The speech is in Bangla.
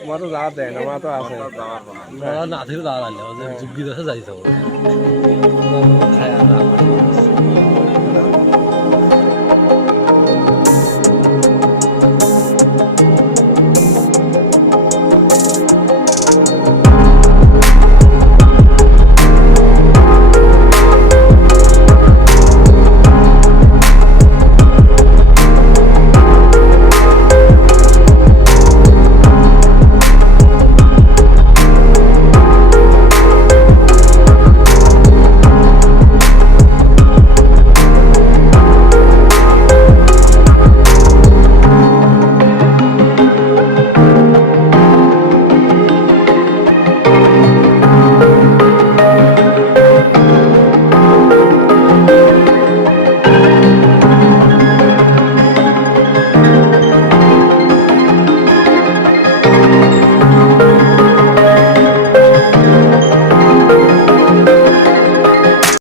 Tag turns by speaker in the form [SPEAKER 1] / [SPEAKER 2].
[SPEAKER 1] তোমার তো দেয় না মা তো আছে
[SPEAKER 2] না না থেকে দাঁড়ালে ওদের যুগি দশে যাইতে হবে